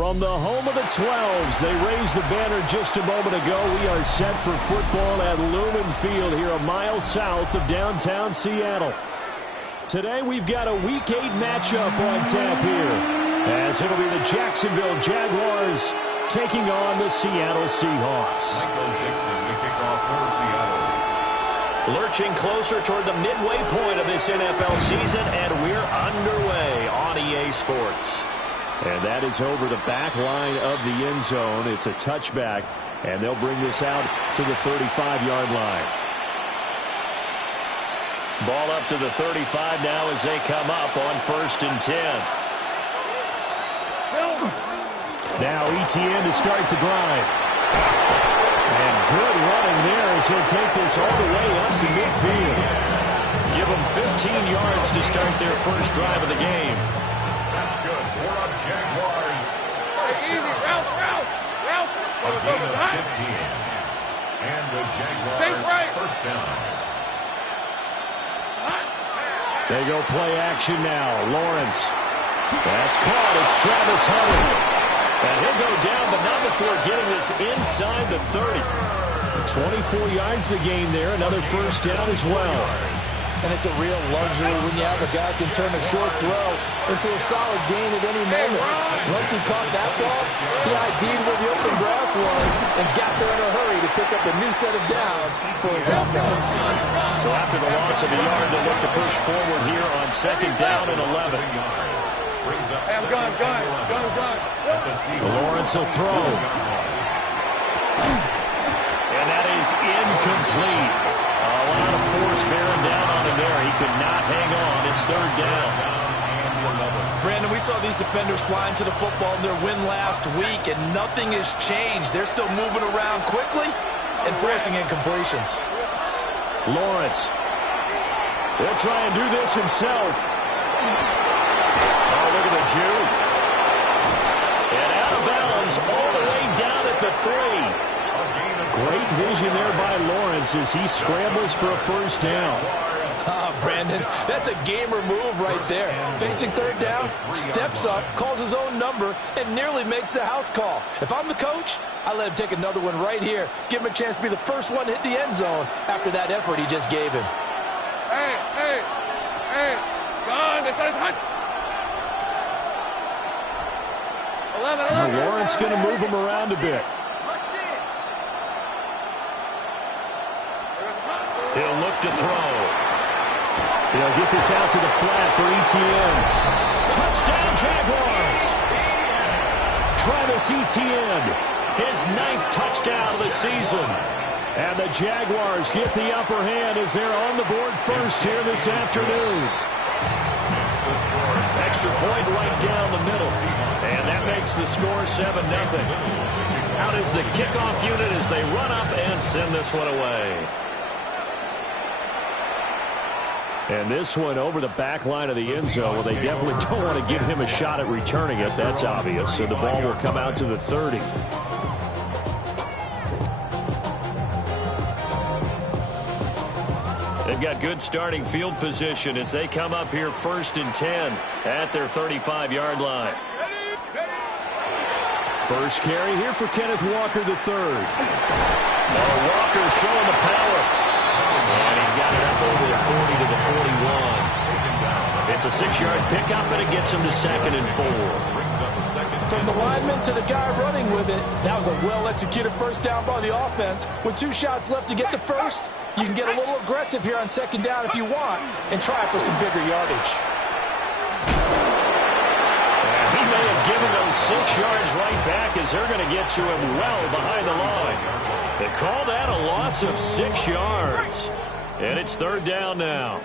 From the home of the 12s, they raised the banner just a moment ago. We are set for football at Lumen Field here a mile south of downtown Seattle. Today we've got a Week 8 matchup on tap here, as it'll be the Jacksonville Jaguars taking on the Seattle Seahawks. Michael Dixon, the kickoff for Seattle. Lurching closer toward the midway point of this NFL season, and we're underway on EA Sports. And that is over the back line of the end zone. It's a touchback, and they'll bring this out to the 35-yard line. Ball up to the 35 now as they come up on 1st and 10. Now ETN to start the drive. And good running there as he'll take this all the way up to midfield. Give them 15 yards to start their first drive of the game. That's good for our Jaguars. Easy, Ralph. A gain of 15. And the Jaguars first down. They go play action now. Lawrence. That's caught. It's Travis Hunter. And he'll go down, but not before getting this inside the 30. 24 yards the gain there. Another first down as well. And it's a real luxury when you have a guy who can turn a short throw into a solid gain at any moment. Once he caught that ball, he ID'd where the open grass was and got there in a hurry to pick up a new set of downs for his offense. So after the loss of a yard, they'll look to push forward here on 2nd down and 11. I'm going. Lawrence will throw. And that is incomplete. A lot of force bearing down on him there. He could not hang on. It's 3rd down. Brandon, we saw these defenders flying to the football in their win last week, and nothing has changed. They're still moving around quickly and forcing incompletions. Lawrence. He'll try and do this himself. Oh, look at the juke. And out of bounds all the way down at the 3. Great vision there by Lawrence as he scrambles for a first down. Brandon, that's a gamer move right there. Facing 3rd down, steps up, calls his own number, and nearly makes the house call. If I'm the coach, I let him take another one right here. Give him a chance to be the first one to hit the end zone after that effort he just gave him. Hey. Gone. This is hot. 11. Lawrence going to move him around a bit. He'll look to throw. He'll get this out to the flat for ETN. Touchdown, Jaguars! Travis Etienne, his 9th touchdown of the season. And the Jaguars get the upper hand as they're on the board first here this afternoon. Extra point right down the middle. And that makes the score 7-0. Out is the kickoff unit as they run up and send this one away. And this one over the back line of the end zone. Well, they definitely don't want to give him a shot at returning it. That's obvious. So the ball will come out to the 30. They've got good starting field position as they come up here 1st and 10 at their 35-yard line. First carry here for Kenneth Walker III. Walker showing the power. And he's got it up over the 40 to the 41. It's a 6-yard pickup, and it gets him to 2nd and 4. From the lineman to the guy running with it, that was a well-executed first down by the offense. With 2 shots left to get the first, you can get a little aggressive here on 2nd down if you want and try for some bigger yardage. And he may have given those 6 yards right back as they're going to get to him well behind the line. They call that a loss of 6 yards. And it's 3rd down now.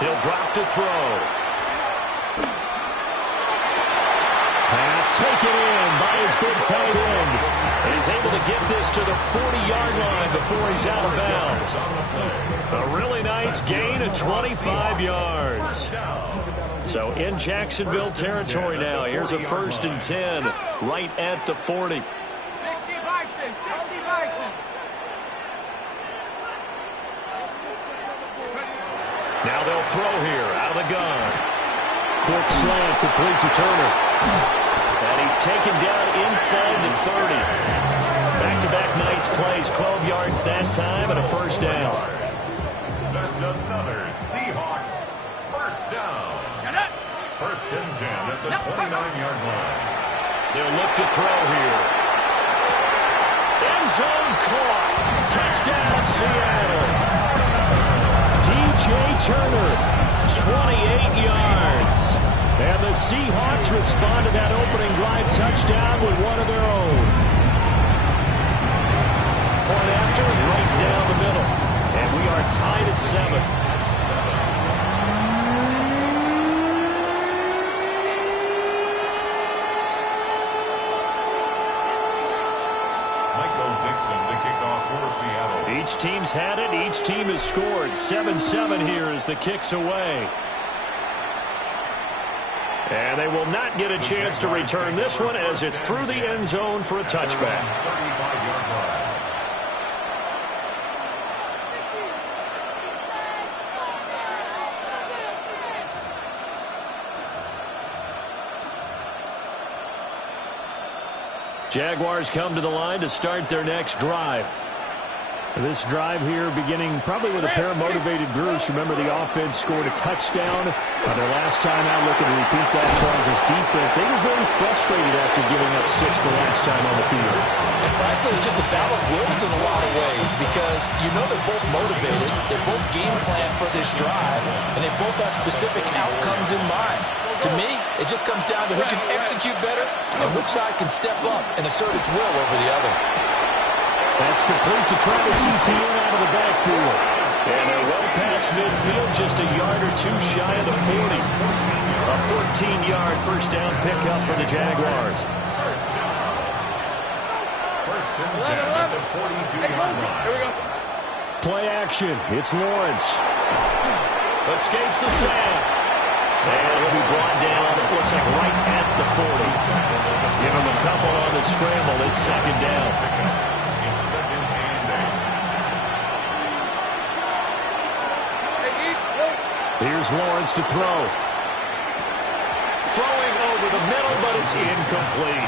He'll drop to throw. Pass taken in by his big tight end. And he's able to get this to the 40-yard line before he's out of bounds. A really nice gain of 25 yards. So in Jacksonville territory now. Here's a 1st and 10 right at the 40. 60 Bison. Now they'll throw here out of the gun. quick slant, complete to Turner. And he's taken down inside the 30. Back-to-back nice plays, 12 yards that time and a first down. That's another Seahawks first down. First and 10 at the 29-yard line. They'll look to throw here. End zone caught. Touchdown, Seattle. D.J. Turner, 28 yards. And the Seahawks respond to that opening drive touchdown with one of their own. Point after, right down the middle. And we are tied at 7. Each team's had it. Each team has scored. 7-7 here as the kick's away. And they will not get a chance to return this one as it's through the end zone for a touchback. 35-yard line. Jaguars come to the line to start their next drive. This drive here beginning probably with a pair of motivated groups. Remember, the offense scored a touchdown. Their last time out, looking to repeat that Chargers defense. They were very frustrated after giving up 6 the last time on the field. And frankly, it's just a battle of wills in a lot of ways because you know they're both motivated. They're both game planned for this drive, and they both have specific outcomes in mind. To me, it just comes down to who can execute better and which side can step up and assert its will over the other. That's complete to Travis Etienne out of the backfield. And they're well past midfield, just a yard or two shy of the 40. A 14-yard first down pickup for the Jaguars. First and 10 at the 42-yard line. Here we go. Play action. It's Lawrence. Escapes the sack. And he'll be brought down, it looks like right at the 40. Give him a couple on the scramble. It's second down. It's second and 8. Here's Lawrence to throw. Throwing over the middle, but it's incomplete.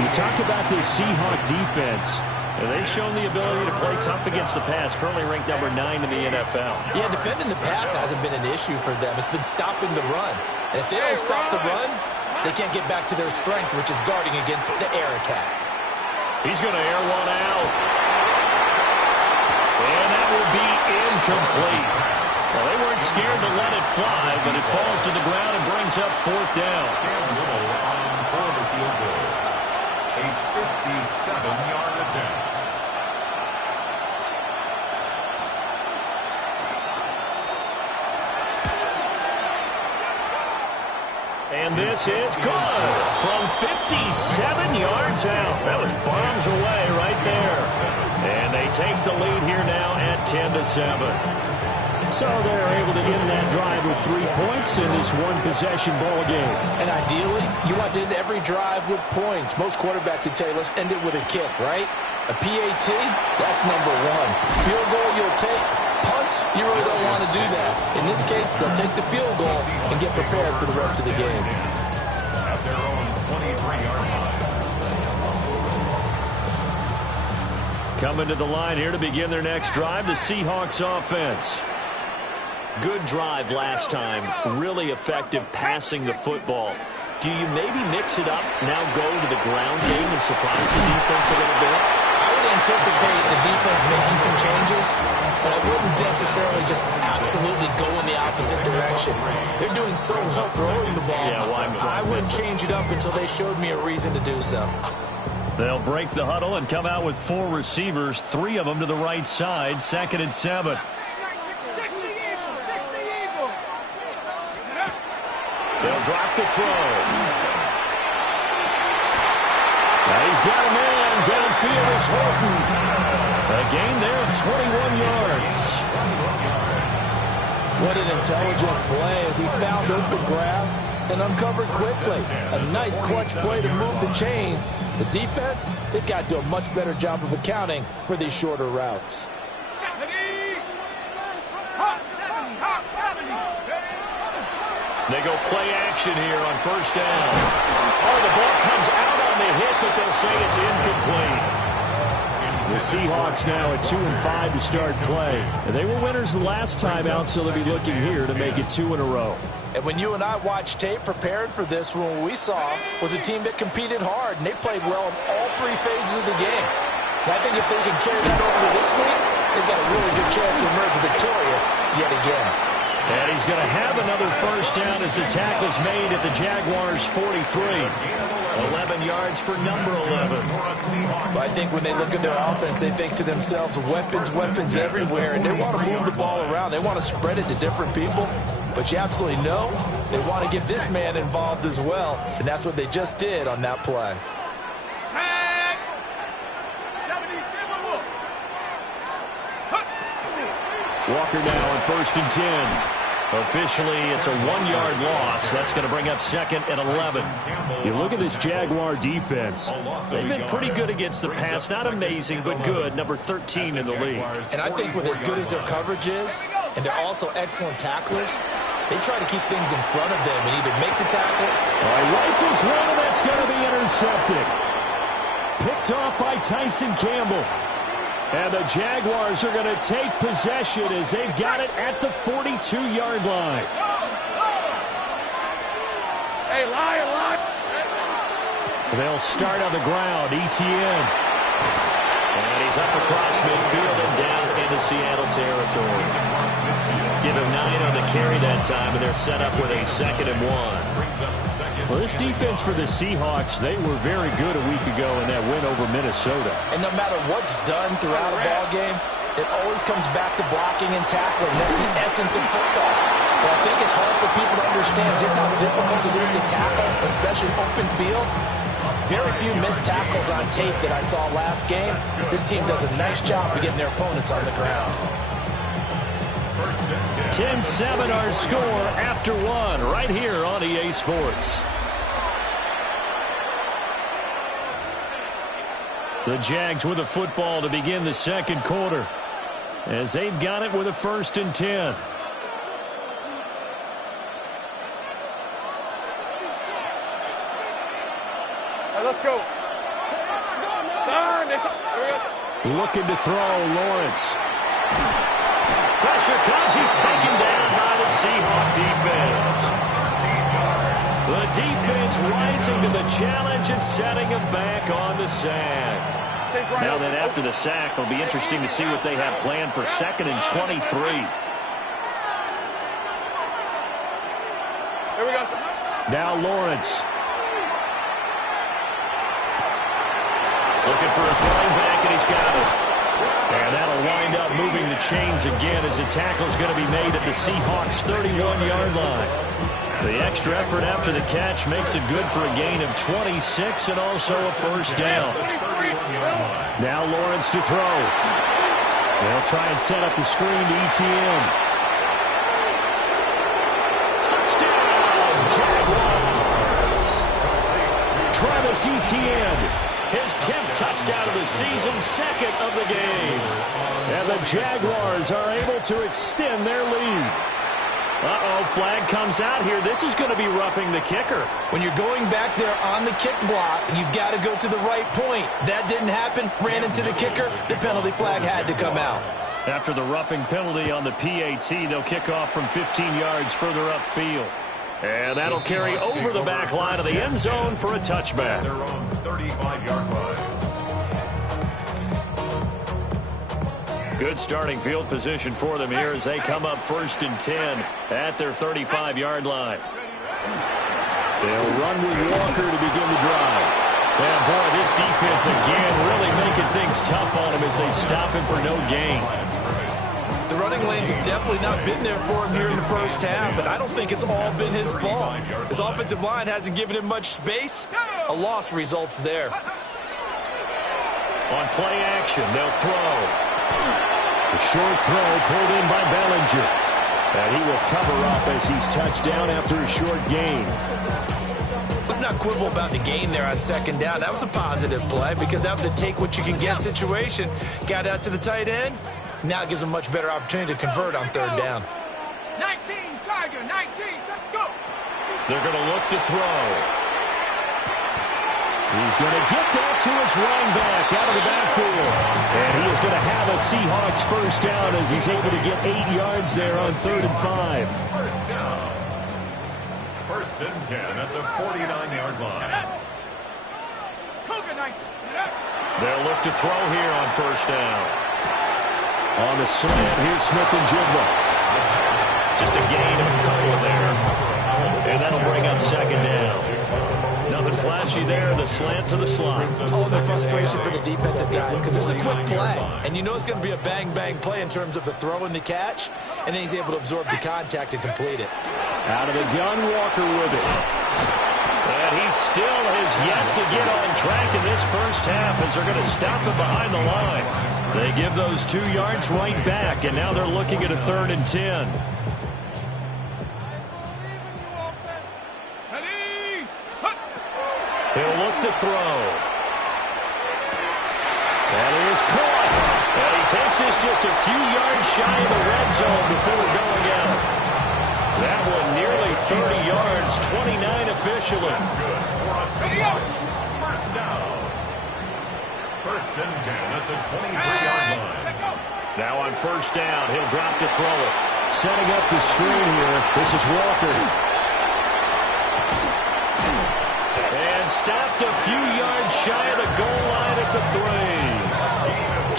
We talk about this Seahawk defense. And they've shown the ability to play tough against the pass, currently ranked number 9 in the NFL. Yeah, defending the pass hasn't been an issue for them. It's been stopping the run. And if they don't stop the run, they can't get back to their strength, which is guarding against the air attack. He's going to air one out. And that will be incomplete. Well, they weren't scared to let it fly, but it falls to the ground and brings up fourth down. Cam Little on for the field goal. A 57-yard attempt. And this is good from 57 yards out. That was bombs away right there. And they take the lead here now at 10-7. So they're able to end that drive with 3 points in this one-possession ball game. And ideally, you want to end every drive with points. Most quarterbacks would tell you, let's end it with a kick, right? A PAT, that's number 1. Field goal you'll take. Punts, you really don't want to do that. In this case, they'll take the field goal and get prepared for the rest of the game. At their own 23-yard line. Coming to the line here to begin their next drive, the Seahawks offense. Good drive last time. Really effective passing the football. Do you maybe mix it up, now go to the ground game and surprise the defense a little bit? I would anticipate the defense making some changes, but I wouldn't necessarily just absolutely go in the opposite direction. They're doing so well throwing the ball. Yeah, well, I wouldn't change it up until they showed me a reason to do so. They'll break the huddle and come out with 4 receivers, 3 of them to the right side, 2nd and 7. They'll drop the throw. Now he's got a man. Downfield is Horton. A gain there of 21 yards. What an intelligent play as he found open grass and uncovered quickly. A nice clutch play to move the chains. The defense, they've got to do a much better job of accounting for these shorter routes. They go play action here on first down. Oh, the ball comes out on the hit, but they'll say it's incomplete. The Seahawks now at 2-5 to start play. And they were winners the last time out, so they'll be looking here to make it 2 in a row. And when you and I watched tape preparing for this, what we saw was a team that competed hard, and they played well in all 3 phases of the game. And I think if they can carry that over to this week, they've got a really good chance to emerge victorious yet again. And he's going to have another first down as the tackle's made at the Jaguars' 43. 11 yards for number 11. But I think when they look at their offense, they think to themselves, weapons, weapons everywhere, and they want to move the ball around. They want to spread it to different people. But you absolutely know they want to get this man involved as well, and that's what they just did on that play. Walker now on 1st and 10. Officially, it's a 1-yard loss. That's going to bring up 2nd and 11. You look at this Jaguar defense. They've been pretty good against the pass. Not amazing, but good. Number 13 in the league. And I think with as good as their coverage is, and they're also excellent tacklers, they try to keep things in front of them and either make the tackle. All right, rifles one, and that's going to be intercepted. Picked off by Tyson Campbell. And the Jaguars are going to take possession as they've got it at the 42-yard line. Hey, lie. They'll start on the ground. Etienne. And he's up across midfield and down into Seattle territory. Give him 9 on the carry that time, and they're set up with a 2nd and 1. Well, this defense for the Seahawks, they were very good a week ago in that win over Minnesota. And no matter what's done throughout a ball game, it always comes back to blocking and tackling. That's the essence of football. But I think it's hard for people to understand just how difficult it is to tackle, especially open field. Very few missed tackles on tape that I saw last game. This team does a nice job of getting their opponents on the ground. 10-7 our score after 1 right here on EA Sports. The Jags with a football to begin the 2nd quarter as they've got it with a 1st and 10. Let's go. Looking to throw, Lawrence. Pressure comes. He's taken down by the Seahawk defense. The defense rising to the challenge and setting him back on the sack. Now then, after the sack, it'll be interesting to see what they have planned for 2nd and 23. Here we go. Now Lawrence. Looking for his running back, and he's got it. And that'll wind up moving the chains again as the tackle's going to be made at the Seahawks' 31-yard line. The extra effort after the catch makes it good for a gain of 26 and also a 1st down. Now Lawrence to throw. They'll try and set up the screen to Etienne. Touchdown, Jaguars! Travis Etienne. His 10th touchdown of the season, 2nd of the game. And the Jaguars are able to extend their lead. Uh-oh, flag comes out here. This is going to be roughing the kicker. When you're going back there on the kick block, you've got to go to the right point. That didn't happen. Ran into the kicker. The penalty flag had to come out. After the roughing penalty on the PAT, they'll kick off from 15 yards further upfield. And that'll carry over the back line of the end zone for a touchback. They're on the 35-yard line. Good starting field position for them here as they come up 1st and 10 at their 35-yard line. They'll run with Walker to begin the drive. And boy, this defense again really making things tough on him as they stop him for no gain. The running lanes have definitely not been there for him here in the first half, and I don't think it's all been his fault. His offensive line hasn't given him much space. A loss results there. On play action, they'll throw. The short throw pulled in by Bellinger. And he will cover up as he's touched down after a short gain. Let's not quibble about the gain there on 2nd down. That was a positive play because that was a take-what-you-can-get situation. Got out to the tight end. Now it gives him a much better opportunity to convert on 3rd down. 19, Tiger, 19, go. They're going to look to throw. He's going to get that to his running back out of the backfield. And he is going to have a Seahawks first down as he's able to get 8 yards there on 3rd and 5. First down. 1st and 10 at the 49-yard line. They'll look to throw here on 1st down. On the slant, here's Smith-Njigba. Just a gain of a couple there. And that'll bring up 2nd down. Nothing flashy there. The slant to the slot. Oh, the frustration for the defensive guys because it's a quick play. And you know it's going to be a bang-bang play in terms of the throw and the catch. And then he's able to absorb the contact and complete it. Out of the gun, Walker with it. And he still has yet to get on track in this first half as they're going to stop him behind the line. They give those 2 yards right back, and now they're looking at a 3rd and 10. He'll look to throw. And he is caught. And he takes this just a few yards shy of the red zone before going out. That one nearly 30 yards, 29 officially. First down. 1st and 10 at the 23-yard line. Now on 1st down, he'll drop to throw it. Setting up the screen here. This is Walker. And stopped a few yards shy of the goal line at the 3.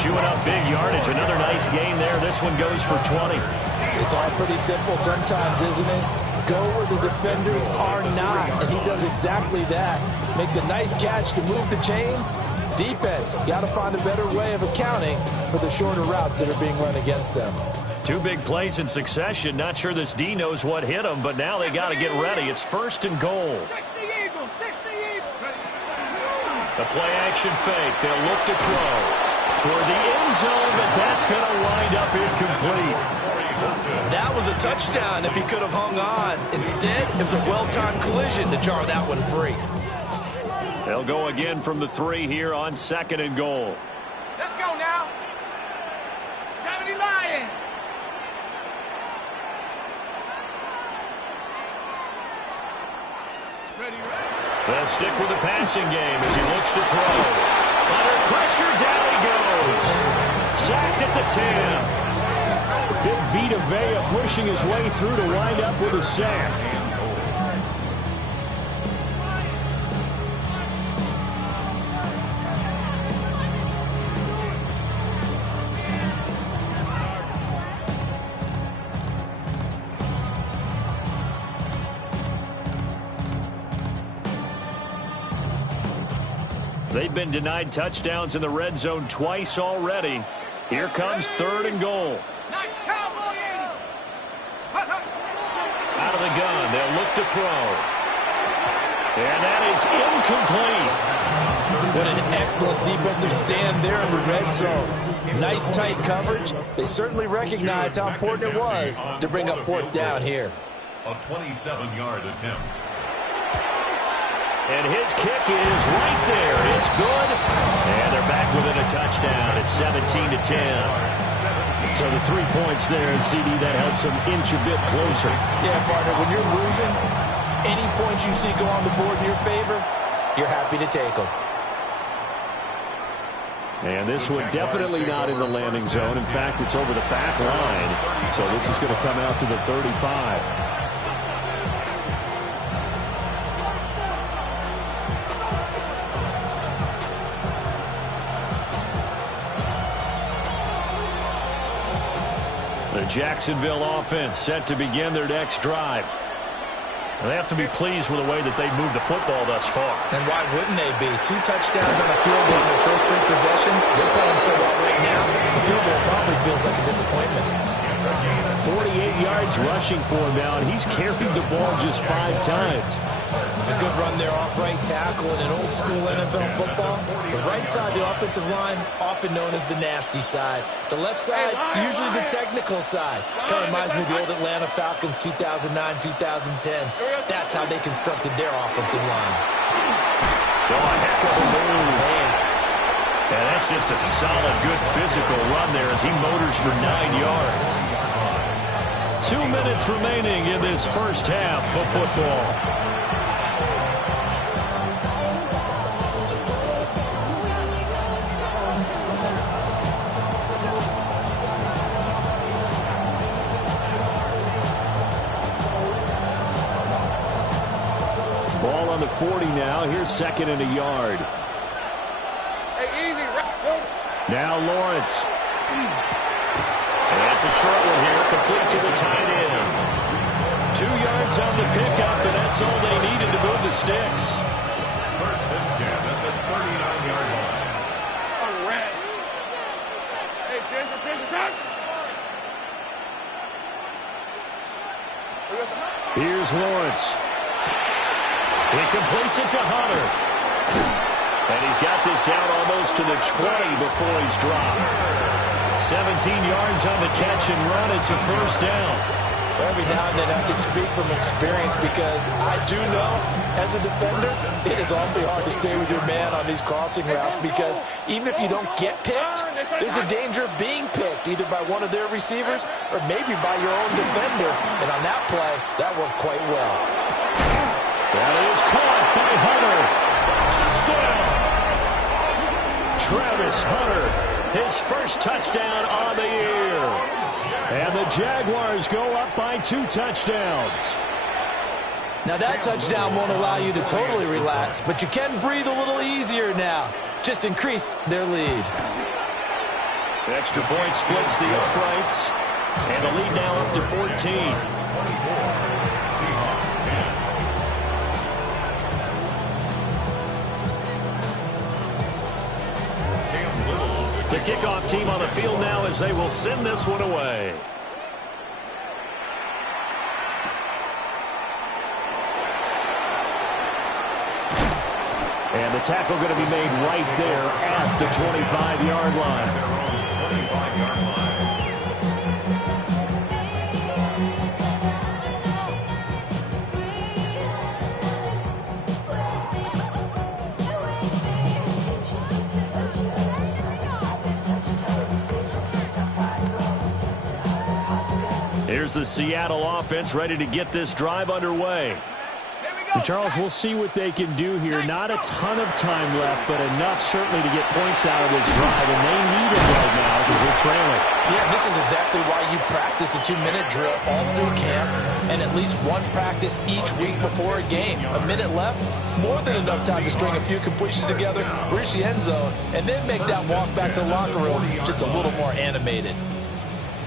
Chewing up big yardage. Another nice gain there. This one goes for 20. It's all pretty simple sometimes, isn't it? Go where the defenders are not, and he does exactly that. Makes a nice catch to move the chains. Defense, got to find a better way of accounting for the shorter routes that are being run against them. 2 big plays in succession. Not sure this D knows what hit him, but now they got to get ready. It's 1st and goal. The play-action fake. They'll look to throw toward the end zone, but that's going to wind up incomplete. That was a touchdown if he could have hung on. Instead, it was a well-timed collision to jar that one free. They'll go again from the 3 here on 2nd and goal. Let's go now. 70 Lion. Ready. They'll stick with the passing game as he looks to throw. Under pressure, down he goes. Sacked at the 10. Big Vita Vea pushing his way through to wind up with a sack. They've been denied touchdowns in the red zone twice already. Here comes 3rd and goal. Out of the gun, they'll look to throw. And that is incomplete. What an excellent defensive stand there in the red zone. Nice tight coverage. They certainly recognized how important it was to bring up 4th down here. A 27-yard attempt. And his kick is right there. It's good. And they're back within a touchdown. It's 17-10. So the 3 points there, and CD, that helps them inch a bit closer. Yeah, partner, when you're losing, any points you see go on the board in your favor, you're happy to take them. And this one definitely not in the landing zone. In fact, it's over the back line. So this is going to come out to the 35. The Jacksonville offense set to begin their next drive. And they have to be pleased with the way that they've moved the football thus far. And why wouldn't they be? 2 touchdowns on a field goal in their first 3 possessions. They're playing so well right now, the field goal probably feels like a disappointment. 48 yards rushing for him now, and he's carried the ball just 5 times. A good run there off right tackle in an old-school NFL football. The right side of the offensive line, often known as the nasty side. The left side, usually the technical side. Kind of reminds me of the old Atlanta Falcons 2009-2010. That's how they constructed their offensive line. Oh, a heck of a move. Man. Yeah, that's just a solid, good physical run there as he motors for 9 yards. 2 minutes remaining in this first half of football. Ball on the 40 now. Here's second and a yard. Hey, easy. Now Lawrence. And that's a short one here, complete to the tight end. 2 yards on the pickup, and that's all they needed to move the sticks. First and 10 at the 39-yard line. Oh, red. Hey, Ginger, time. Here's Lawrence. He completes it to Hunter. And he's got this down almost to the 20 before he's dropped. 17 yards on the catch and run. It's a first down. Every now and then I can speak from experience because I do know as a defender it is awfully hard to stay with your man on these crossing routes because even if you don't get picked, there's a danger of being picked either by one of their receivers or maybe by your own defender. And on that play, that worked quite well. That is caught by Hunter. Touchdown! Travis Hunter, his first touchdown on the year. And the Jaguars go up by 2 touchdowns. Now that touchdown won't allow you to totally relax, but you can breathe a little easier now. Just increased their lead. The extra point splits the uprights. And the lead now up to 14. The kickoff team on the field now as they will send this one away. And the tackle going to be made right there at the 25-yard line. 25-yard line. Here's the Seattle offense ready to get this drive underway. And Charles, we'll see what they can do here. Not a ton of time left, but enough certainly to get points out of this drive, and they need it right now because they're trailing. Yeah, this is exactly why you practice a 2-minute drill all through camp and at least one practice each week before a game. A minute left, more than enough time to string a few completions together, reach the end zone, and then make that walk back to the locker room just a little more animated.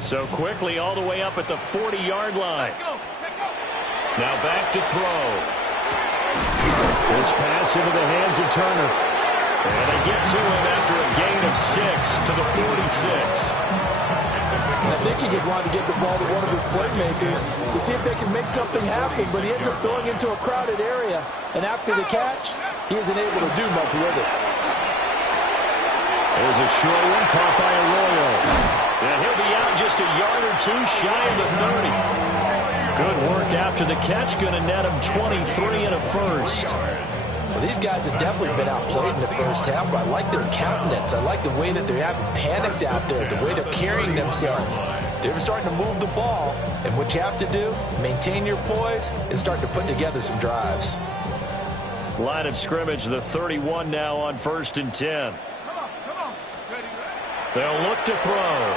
So quickly all the way up at the 40-yard line. Now back to throw. This pass into the hands of Turner. And they get to him after a gain of 6 to the 46. I think he just wanted to get the ball to one of his playmakers to see if they can make something happen, but he ends up throwing into a crowded area. And after the catch, he isn't able to do much with it. There's a short one caught by Arroyo. And he'll be out just a yard or 2 shy of the 30. Good work after the catch. Going to net him 23 and a first. Well, these guys have definitely been outplayed in the first half, but I like their countenance. I like the way that they haven't panicked out there, the way they're carrying themselves. They're starting to move the ball, and what you have to do, maintain your poise and start to put together some drives. Line of scrimmage, the 31 now on 1st and 10. Come on. They'll look to throw.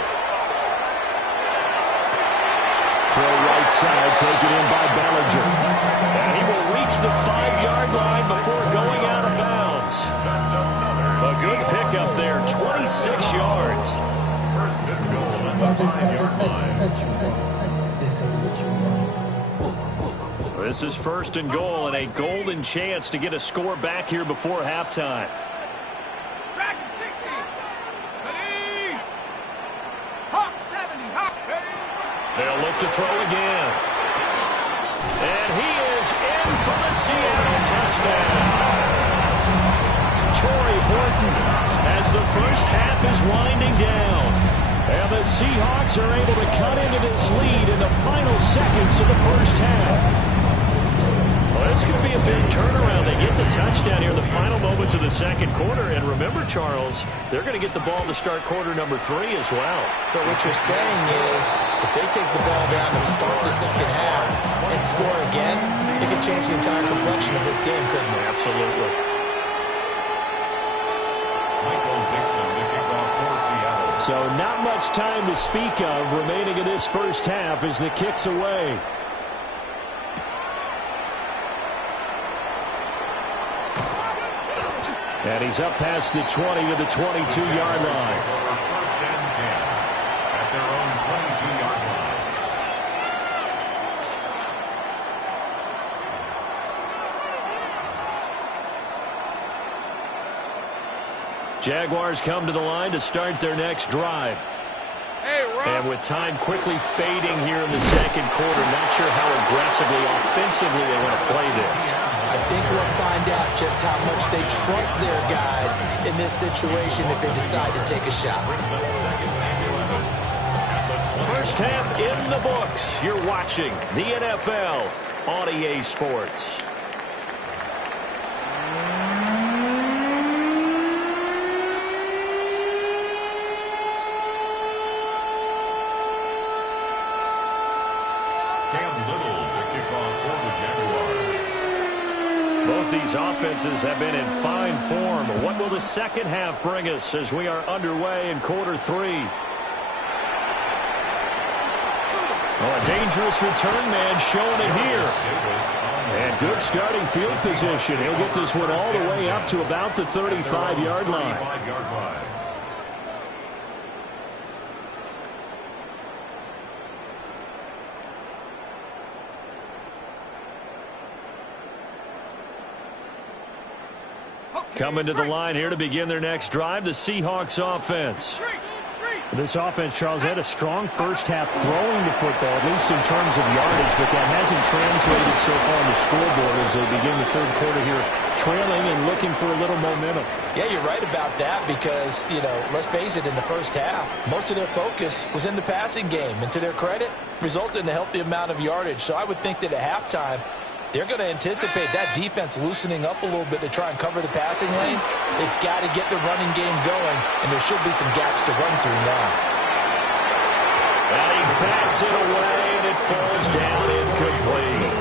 Throw right side, taken in by Bellinger. And he will reach the 5-yard line before going out of bounds. A good pickup there, 26 yards. First and goal at the 5-yard line. This is 1st and goal and a golden chance to get a score back here before halftime. Track 60. Ready. Hawk 70. Hawk. Ready. They'll look to throw again. And he is in for the Seattle touchdown. Torrey Horton as the first half is winding down. And the Seahawks are able to cut into this lead in the final seconds of the first half. Well, this could be a big turnaround. They get the touchdown here in the final moments of the second quarter. And remember, Charles, they're going to get the ball to start quarter number 3 as well. So what you're saying is if they take the ball down to start the second half and score again, it could change the entire complexion of this game, couldn't it? Absolutely. Michael Dixon to kick off for Seattle. So not much time to speak of remaining in this first half as the kick's away. And he's up past the 20 to the 22-yard line. First and 10 at their own 22-yard line. Jaguars come to the line to start their next drive. Hey, Rob. And with time quickly fading here in the second quarter, not sure how aggressively, offensively they want to play this. I think we'll find out just how much they trust their guys in this situation if they decide to take a shot. First half in the books. You're watching the NFL on EA Sports. Both these offenses have been in fine form. What will the second half bring us as we are underway in quarter 3? Oh, a dangerous return man showing it here. And good starting field position. He'll get this one all the way up to about the 35-yard line. Coming to the line here to begin their next drive, the Seahawks offense. This offense, Charles, had a strong first half throwing the football, at least in terms of yardage, but that hasn't translated so far on the scoreboard as they begin the third quarter here, trailing and looking for a little momentum. Yeah, you're right about that because, let's face it, in the first half, most of their focus was in the passing game. And to their credit, resulted in a healthy amount of yardage. So I would think that at halftime, they're going to anticipate that defense loosening up a little bit to try and cover the passing lanes. They've got to get the running game going, and there should be some gaps to run through now. And he backs it away, and it falls down incomplete.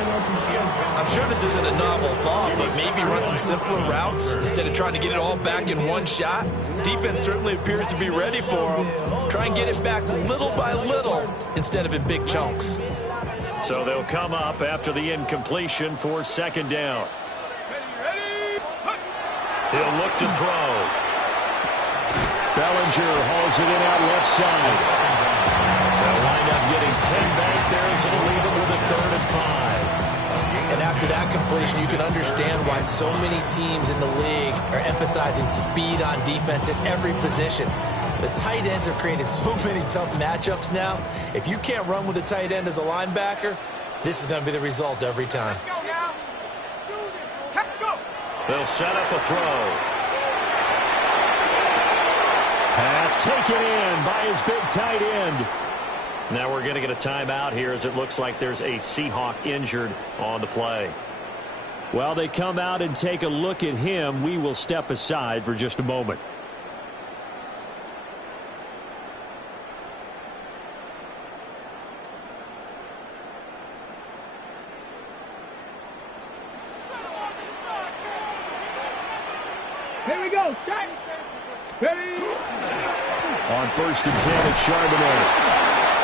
I'm sure this isn't a novel thought, but maybe run some simpler routes instead of trying to get it all back in one shot. Defense certainly appears to be ready for them. Try and get it back little by little instead of in big chunks. So they'll come up after the incompletion for second down. He'll look to throw. Bellinger hauls it in out left side. They'll wind up getting 10 back there, so they'll leave it with a 3rd and 5. And after that completion, you can understand why so many teams in the league are emphasizing speed on defense at every position. The tight ends are creating so many tough matchups now. If you can't run with a tight end as a linebacker, this is going to be the result every time. They'll set up a throw. Pass taken in by his big tight end. Now we're going to get a timeout here as it looks like there's a Seahawk injured on the play. While they come out and take a look at him, we will step aside for just a moment. Here we go. Shot. Ready. On 1st and 10, it's Charbonnet.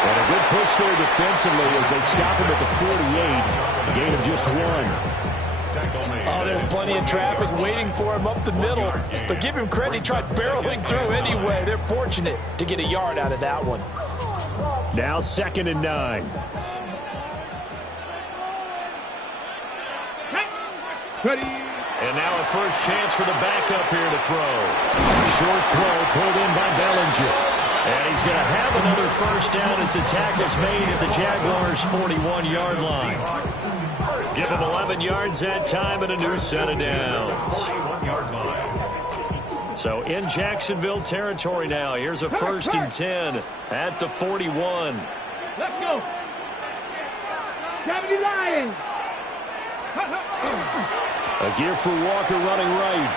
And a good push there defensively as they stop him at the 48. Gain of just 1. Oh, there's plenty of traffic waiting for him up the middle. But give him credit, he tried barreling through anyway. They're fortunate to get a yard out of that one. Now 2nd and 9. Ready. And now a first chance for the backup here to throw. Short throw pulled in by Bellinger. And he's going to have another first down as the tackle's made at the Jaguars' 41-yard line. Give him 11 yards that time and a new set of downs. So in Jacksonville territory now. Here's a 1st and 10 at the 41. Let's go. 70 Lions. A give for Walker running right.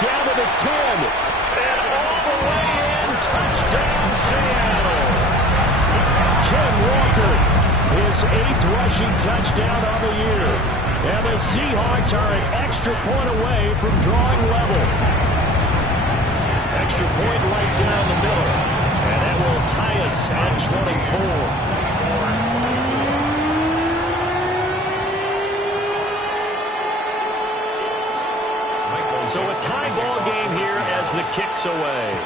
Down to the 10. And all the way in. Touchdown, Seattle. Ken Walker, his 8th rushing touchdown on the year. And the Seahawks are an extra point away from drawing level. Extra point right down the middle. And that will tie us at 24. So a tie ball game here as the kick's away.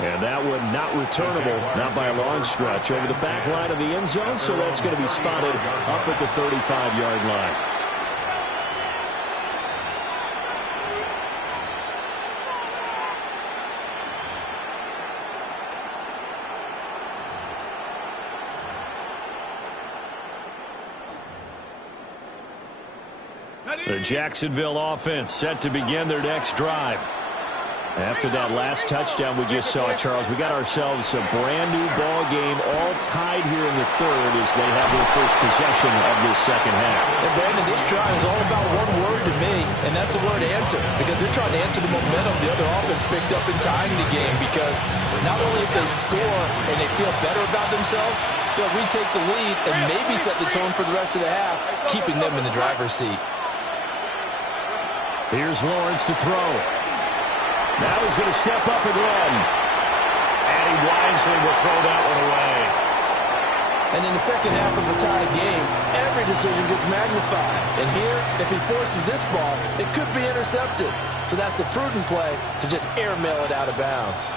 And that one not returnable, not by a long stretch, over the back line of the end zone, so that's going to be spotted up at the 35-yard line. The Jacksonville offense set to begin their next drive. After that last touchdown we just saw, Charles, we got ourselves a brand-new ball game, all tied here in the third as they have their first possession of this second half. And Brandon, this drive is all about one word to me, and that's the word answer, because they're trying to answer the momentum the other offense picked up in tying the game, because not only if they score and they feel better about themselves, they'll retake the lead and maybe set the tone for the rest of the half, keeping them in the driver's seat. Here's Lawrence to throw. Now he's going to step up and run. And he wisely will throw that one away. And in the second half of a tied game, every decision gets magnified. And here, if he forces this ball, it could be intercepted. So that's the prudent play to just airmail it out of bounds.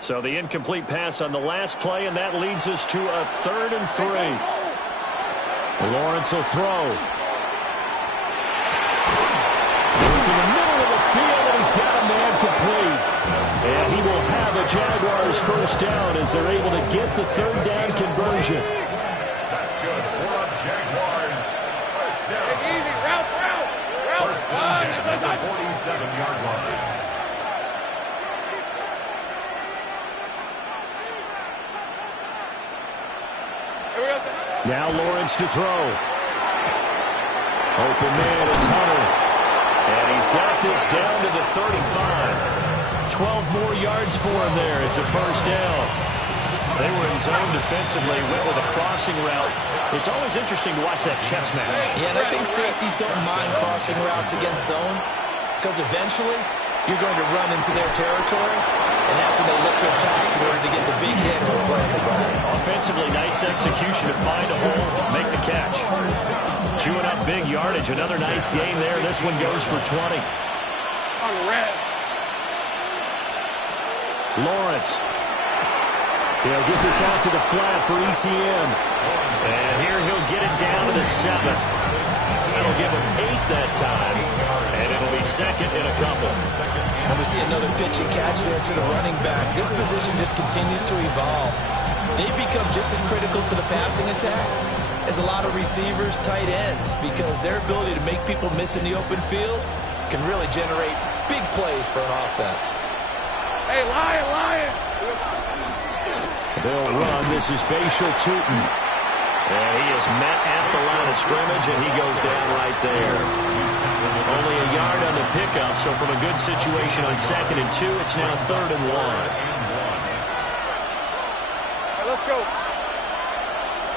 So the incomplete pass on the last play, and that leads us to a 3rd and 3. Lawrence will throw. In the middle of the field, and he's got a man complete. And he will have a Jaguars first down as they're able to get the 3rd down conversion. That's good for the Jaguars. First down. Easy, route. First down at the 47-yard line. Now Lawrence to throw. Open man, it's Hunter. And he's got this down to the 35. 12 more yards for him there. It's a first down. They were in zone defensively, went with a crossing route. It's always interesting to watch that chess match. Yeah, and I think safeties don't mind crossing routes against zone, because eventually you're going to run into their territory, and that's when they lick their chops in order to get the big hit or playing the ball. Offensively, nice execution to find a hole, make the catch. Chewing up big yardage, another nice gain there. This one goes for 20. On the red. Lawrence. He'll get this out to the flat for ETN. And here he'll get it down to the 7. That'll give him 8 that time. And it'll be 2nd and a couple. And we see another pitch and catch there to the running back. This position just continues to evolve. They become just as critical to the passing attack as a lot of receivers, tight ends, because their ability to make people miss in the open field can really generate big plays for an offense. Hey, Lion. They'll run. This is Bashal Tootin. And he is met at the line of scrimmage, and he goes down right there. Only a yard on the pickup, so from a good situation on 2nd and 2, it's now 3rd and 1. Right, let's go.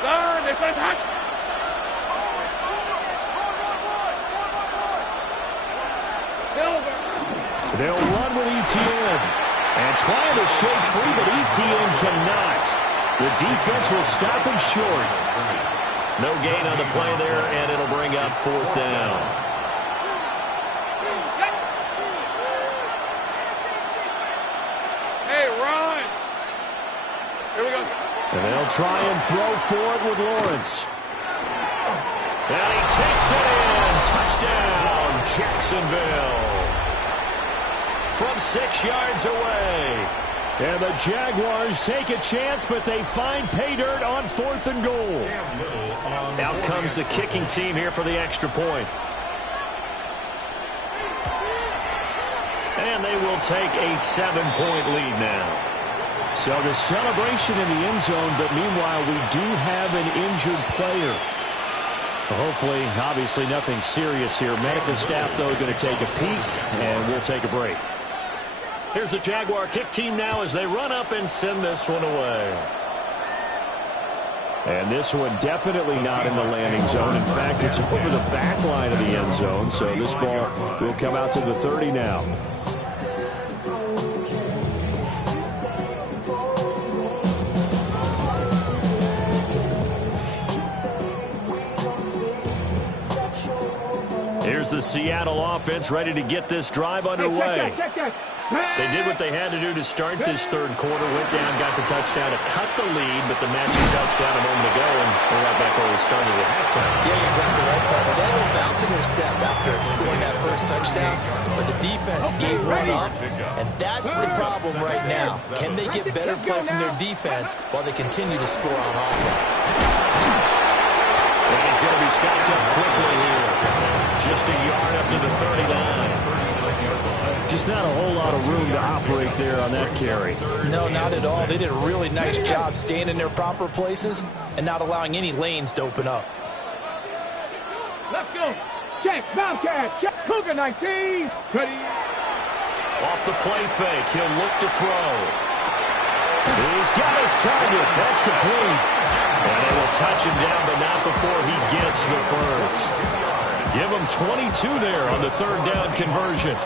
Turn, it's hot. Silver. They'll run with ETN. And trying to shake free, but ETN cannot. The defense will stop him short. No gain on the play there, and it'll bring up 4th down. Hey, run. Here we go. And they'll try and throw for it with Lawrence. And he takes it in. Touchdown, Jacksonville. From 6 yards away. And the Jaguars take a chance, but they find pay dirt on 4th and goal. Out comes the kicking team here for the extra point. And they will take a 7-point lead now. So the celebration in the end zone, but meanwhile we do have an injured player. Hopefully, obviously nothing serious here. Medical staff, though, going to take a peek, and we'll take a break. Here's the Jaguar kick team now as they run up and send this one away. And this one definitely not in the landing zone. In fact, it's over the back line of the end zone, so this ball will come out to the 30 now. Here's the Seattle offense ready to get this drive underway. They did what they had to do to start this third quarter. Went down, got the touchdown to cut the lead, but the matching touchdown a moment ago, and we're right back where we started at halftime. Yeah, you're exactly right, Carter. They had a little bounce in their step after scoring that first touchdown, but the defense gave one up, and that's the problem right now. Can they get better play from their defense while they continue to score on offense? And he's going to be stopped up quickly here. Just a yard up to the 39. Just not a whole lot of room to operate there on that carry. No, not at all. They did a really nice job staying in their proper places and not allowing any lanes to open up. Let's go. Check, Bobcat, check, Cougar 19. Ready. Off the play fake, he'll look to throw. He's got his target. That's complete. And they will touch him down, but not before he gets the first. Give him 22 there on the third down conversion.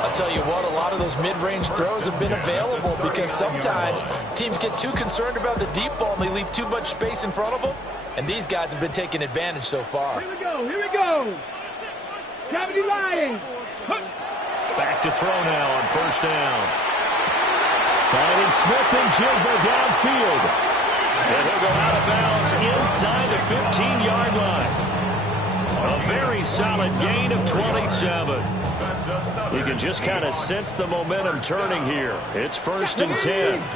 I'll tell you what, a lot of those mid-range throws have been available because sometimes teams get too concerned about the deep ball and they leave too much space in front of them, and these guys have been taking advantage so far. Here we go, here we go. Cavity Lions. Back to throw now on first down. Finding Smith and Jigba downfield. And he'll go out of bounds inside the 15-yard line. A very solid gain of 27. You can just kind of sense the momentum turning here. It's first and 10. 18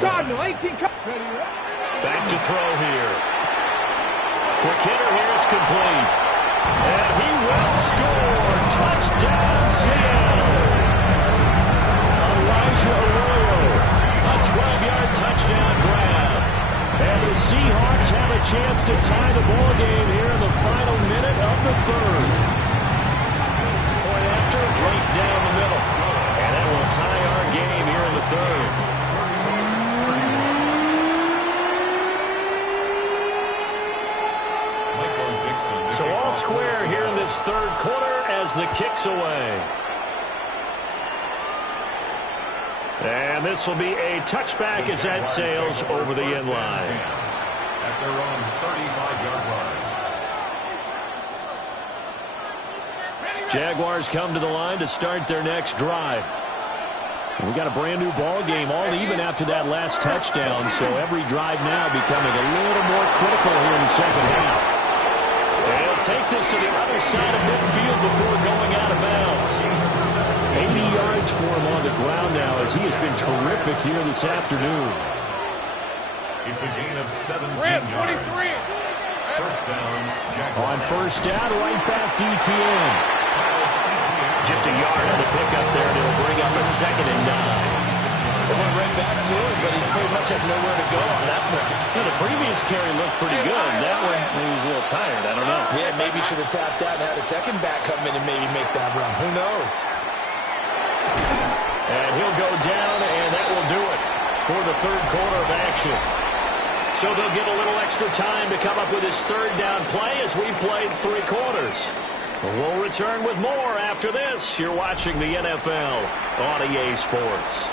Cardinal, 18 Cardinal. Back to throw here. Quick hitter here, it's complete. And he will score. Touchdown, Seattle. Elijah Arroyo. A 12-yard touchdown grab. And the Seahawks have a chance to tie the ball game here in the final minute of the third. Point after, right down the middle. And that will tie our game here in the third. So all square here in this third quarter as the kick's away. And this will be a touchback as that sails over the end line. At their own 35-yard line. Jaguars come to the line to start their next drive. We got a brand new ball game, all even after that last touchdown, so every drive now becoming a little more critical here in the second half. They'll take this to the other side of midfield before going out of bounds. 80 yards for him on the ground now as he has been terrific here this afternoon. It's a gain of 17 Red, yards. 23. First down, Jaguars. On first down, right back to ETN. Just a yard on the pickup there, and it'll bring up a 2nd and 9. They went right back to him, but he pretty much had nowhere to go on that one. Yeah, the previous carry looked pretty good. That one, he was a little tired. I don't know. Yeah, maybe should have tapped out and had a second back come in and maybe make that run. Who knows? And he'll go down, and that will do it for the third quarter of action. So they'll get a little extra time to come up with his third down play as we played 3 quarters. We'll return with more after this. You're watching the NFL on EA Sports.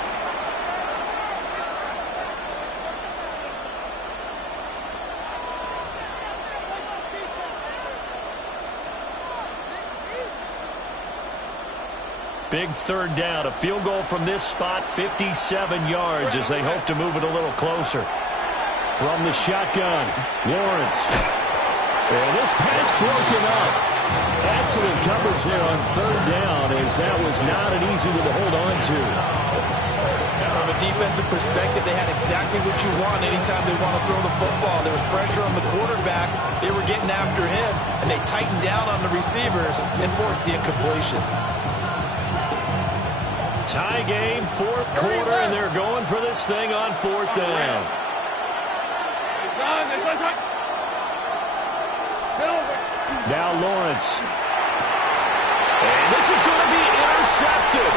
Big third down, a field goal from this spot, 57 yards as they hope to move it a little closer. From the shotgun, Lawrence. And this pass broken up. Excellent coverage there on third down as that was not an easy one to hold on to. From a defensive perspective, they had exactly what you want anytime they want to throw the football. There was pressure on the quarterback. They were getting after him, and they tightened down on the receivers and forced the incompletion. Tie game, fourth quarter, and they're going for this thing on fourth down. Now Lawrence. And this is going to be intercepted.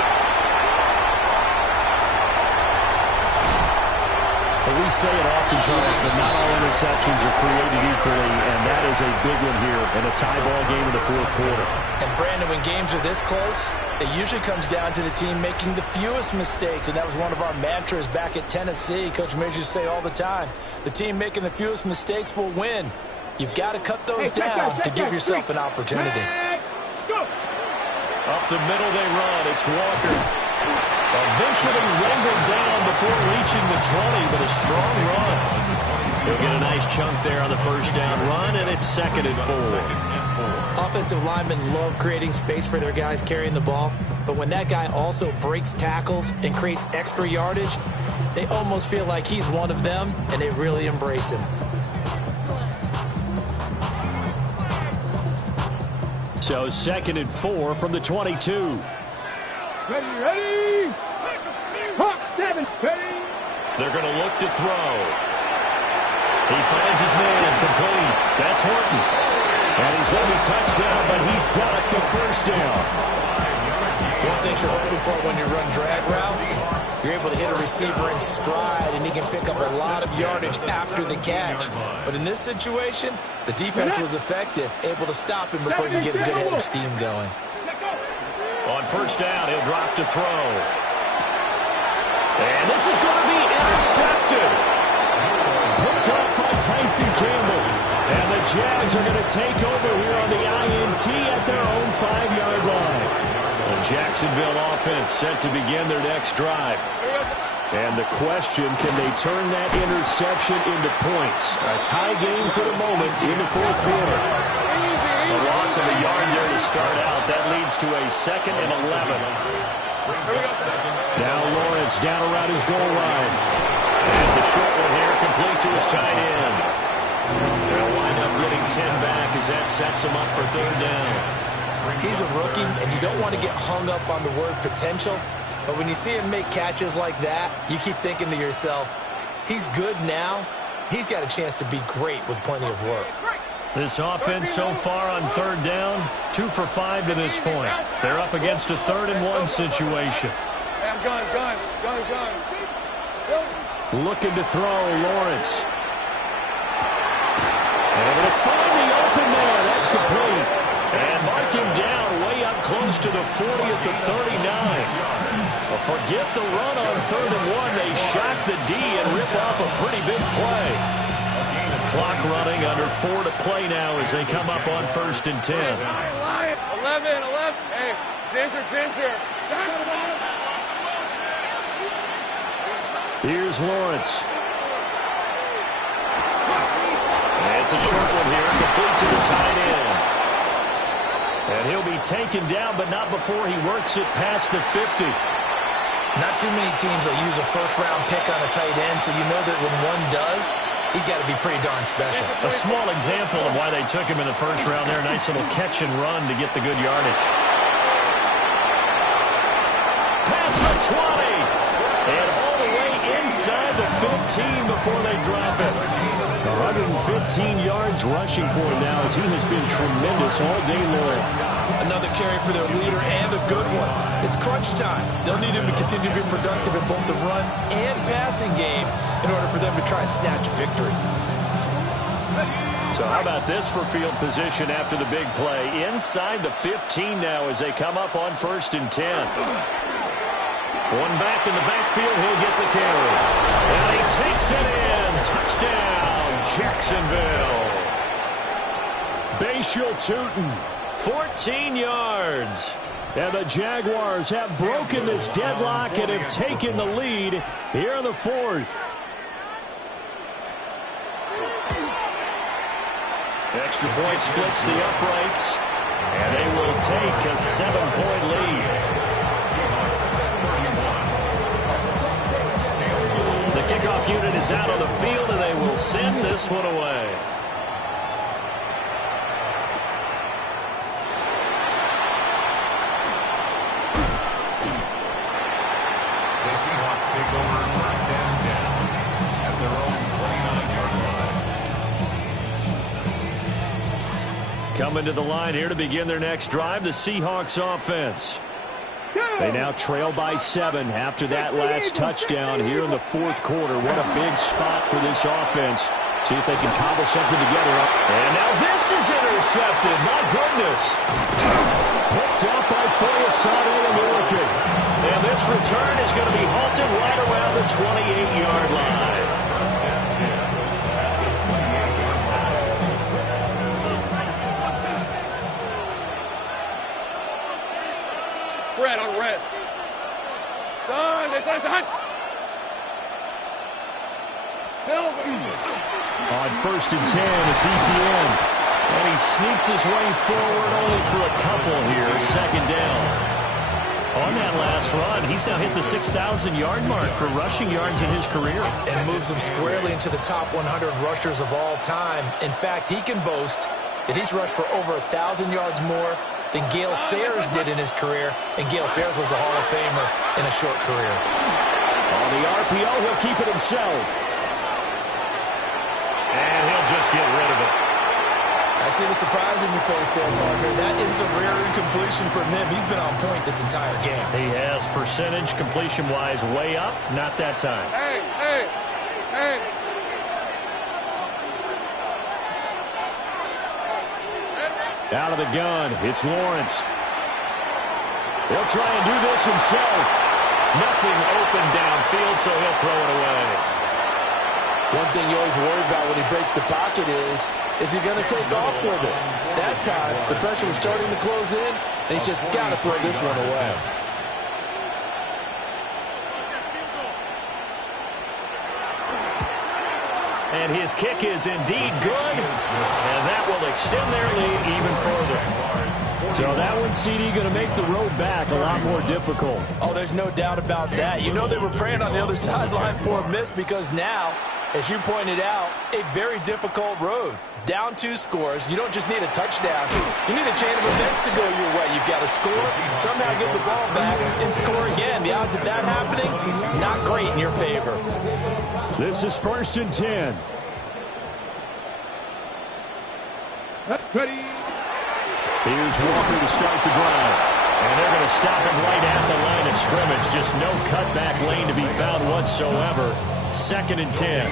We say it often, Charles, but not all interceptions are created equally, and that is a big one here in a tie ball game in the fourth quarter. And, Brandon, when games are this close, it usually comes down to the team making the fewest mistakes, and that was one of our mantras back at Tennessee. Coach Mears used to say all the time, the team making the fewest mistakes will win. You've got to cut those down to give yourself an opportunity. Up the middle they run. It's Walker. Eventually wrangled down before reaching the 20, but a strong run. He'll get a nice chunk there on the first down run, and it's 2nd and 4. Offensive linemen love creating space for their guys carrying the ball, but when that guy also breaks tackles and creates extra yardage, they almost feel like he's one of them, and they really embrace him. So 2nd and 4 from the 22. Ready. Hawk, 7, ready. They're going to look to throw. He finds his man, complete. That's Horton. And he's going to be touchdown, but he's got the first down. One thing you're hoping for when you run drag routes, you're able to hit a receiver in stride, and he can pick up a lot of yardage after the catch. But in this situation, the defense was effective, able to stop him before he could get a good head of steam going. On first down, he'll drop to throw. And this is going to be intercepted. Picked off by Tyson Campbell. And the Jags are going to take over here on the INT at their own 5-yard line. The Jacksonville offense set to begin their next drive. And the question, can they turn that interception into points? A tie game for the moment in the fourth quarter. A loss of a yard there to start out. That leads to a 2nd and 11. Now Lawrence down around his goal line. It's a short one here, complete to his tight end. They'll wind up getting 10 back as that sets him up for 3rd down. He's a rookie, and you don't want to get hung up on the word potential. But when you see him make catches like that, you keep thinking to yourself, he's good now. He's got a chance to be great with plenty of work. This offense so far on 3rd down, 2 for 5 to this point. They're up against a 3rd and 1 situation. Gun. Looking to throw, Lawrence. Able to find the open man. That's complete. And mark him down way up close to the 40 at the 39. Forget the run on 3rd and 1. They shock the D and rip off a pretty big play. Clock running, under 4 to play now as they come up on 1st and 10. 11. Hey, Ginger. Here's Lawrence. It's a short one here, complete to the tight end. And he'll be taken down, but not before he works it past the 50. Not too many teams will use a first-round pick on a tight end, so you know that when one does, he's got to be pretty darn special. A small example of why they took him in the first round there. Nice little catch and run to get the good yardage. Past the 20. And all the way inside the 15 before they drop it. 115 yards rushing for him now as he has been tremendous all day long. Another carry for their leader and a good one. It's crunch time. They'll need him to continue to be productive in both the run and passing game in order for them to try and snatch a victory. So how about this for field position after the big play? Inside the 15 now as they come up on 1st and 10. One back in the backfield, he'll get the carry. And he takes it in. Touchdown, Jacksonville. Bashal Tutin. 14 yards. And the Jaguars have broken this deadlock and have taken the lead here in the 4th. Extra point splits the uprights. And they will take a 7-point lead. The kickoff unit is out on the field, and they will send this one away. Coming to the line here to begin their next drive, the Seahawks offense. They now trail by 7 after that last touchdown here in the fourth quarter. What a big spot for this offense. See if they can cobble something together. And now this is intercepted. My goodness. Picked up by Foyesade and Milliken. And this return is going to be halted right around the 28-yard line. Red on red. Son, this is Hunt. On 1st and 10, it's Etienne. And he sneaks his way forward only for a couple here. Second down. On that last run, he's now hit the 6,000-yard mark for rushing yards in his career. And moves him squarely into the top 100 rushers of all time. In fact, he can boast that he's rushed for over 1,000 yards more than Gale Sayers did in his career, and Gale Sayers was a Hall of Famer in a short career. On the RPO, he'll keep it himself. And he'll just get rid of it. I see the surprise in your face there, partner. That is a rare incompletion from him. He's been on point this entire game. He has percentage completion-wise way up, not that time. Hey. Out of the gun, it's Lawrence. He'll try and do this himself. Nothing open downfield, so he'll throw it away. One thing you always worry about when he breaks the pocket is he going to take off with it? That time, the pressure was starting to close in, and he's just got to throw this one away. And his kick is indeed good, and that will extend their lead even further. So that one, CD, going to make the road back a lot more difficult. Oh, there's no doubt about that. You know they were praying on the other sideline for a miss because now, as you pointed out, a very difficult road. Down 2 scores. You don't just need a touchdown. You need a chain of events to go your way. You've got to score, somehow get the ball back, and score again. The odds of that happening, not great in your favor. This is 1st and 10. That's pretty. Here's Walker to start the drive. And they're going to stop him right at the line of scrimmage. Just no cutback lane to be found whatsoever. 2nd and 10.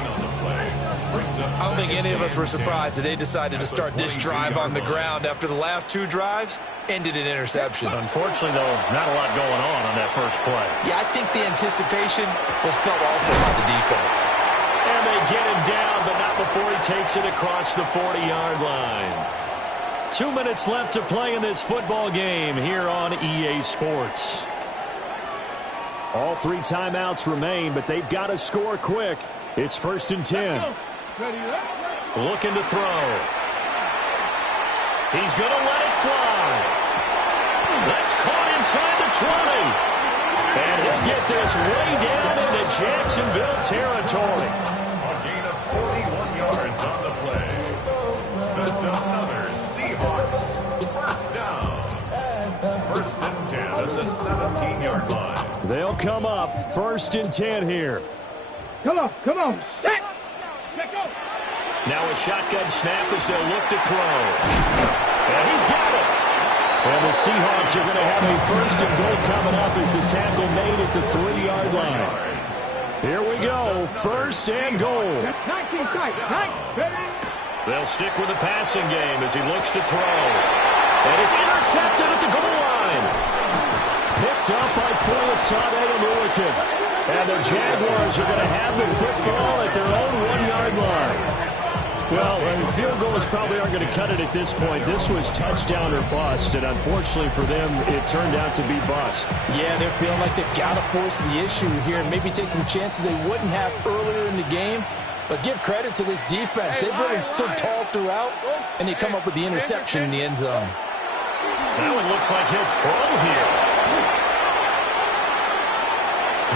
I don't think any of us were surprised that they decided to start this drive on the ground after the last 2 drives ended in interceptions. Unfortunately, though, not a lot going on that first play. Yeah, I think the anticipation was felt also by the defense. And they get him down, but not before he takes it across the 40-yard line. 2 minutes left to play in this football game here on EA Sports. All 3 timeouts remain, but they've got to score quick. It's 1st and 10. Looking to throw. He's going to let it fly. That's caught inside the 20. And he'll get this way down into Jacksonville territory. A gain of 41 yards on the play. That's another Seahawks first down. 1st and 10 at the 17-yard line. They'll come up 1st and 10 here. Come on, set. Let go. Now a shotgun snap as they'll look to throw. And he's got it. And the Seahawks are going to have a 1st and goal coming up as the tackle made at the 3-yard line. Here we go, 1st and goal. They'll stick with the passing game as he looks to throw. And it's intercepted at the goal line. Picked up by Foyesade and Milliken. And the Jaguars are going to have the football at their own 1-yard line. Well, field goals probably aren't going to cut it at this point. This was touchdown or bust, and unfortunately for them, it turned out to be bust. Yeah, they're feeling like they've got to force the issue here and maybe take some chances they wouldn't have earlier in the game. But give credit to this defense. They've really stood tall throughout, and they come up with the interception in the end zone. That one looks like he'll throw here.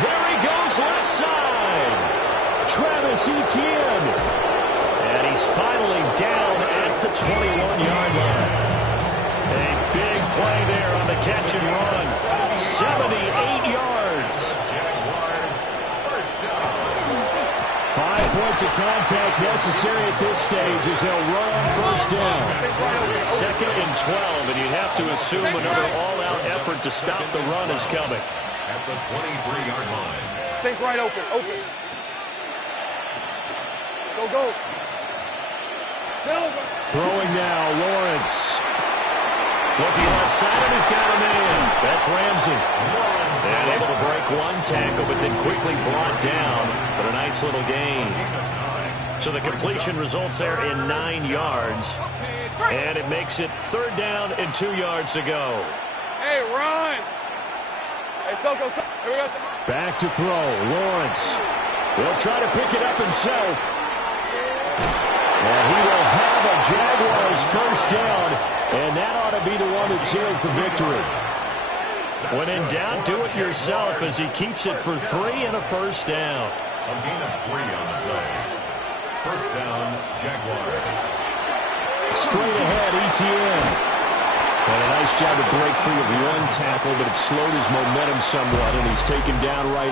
There he goes, left side. Travis Etienne. And he's finally down at the 21-yard line. A big play there on the catch and run. 78 yards. Jaguars first down. 5 points of contact necessary at this stage as they'll run on first down. 2nd and 12, and you'd have to assume another all-out effort to stop the run is coming. At the 23-yard line. Think right open. Go. Silver. Throwing now, Lawrence. Looking left side, and he's got a man. That's Ramsey. And able to break one tackle, but then quickly brought down. But a nice little gain. So the completion results there in 9 yards. And it makes it 3rd down and 2 yards to go. Hey, run. Hey, Soko. Here we go. Back to throw, Lawrence. He'll try to pick it up himself. And he will have a Jaguars first down, and that ought to be the one that seals the victory. When in doubt, do it yourself as he keeps it for 3 and a first down. A gain of 3 on the play. First down, Jaguars. Straight ahead, Etienne. And a nice job to break free of one tackle, but it slowed his momentum somewhat, and he's taken down right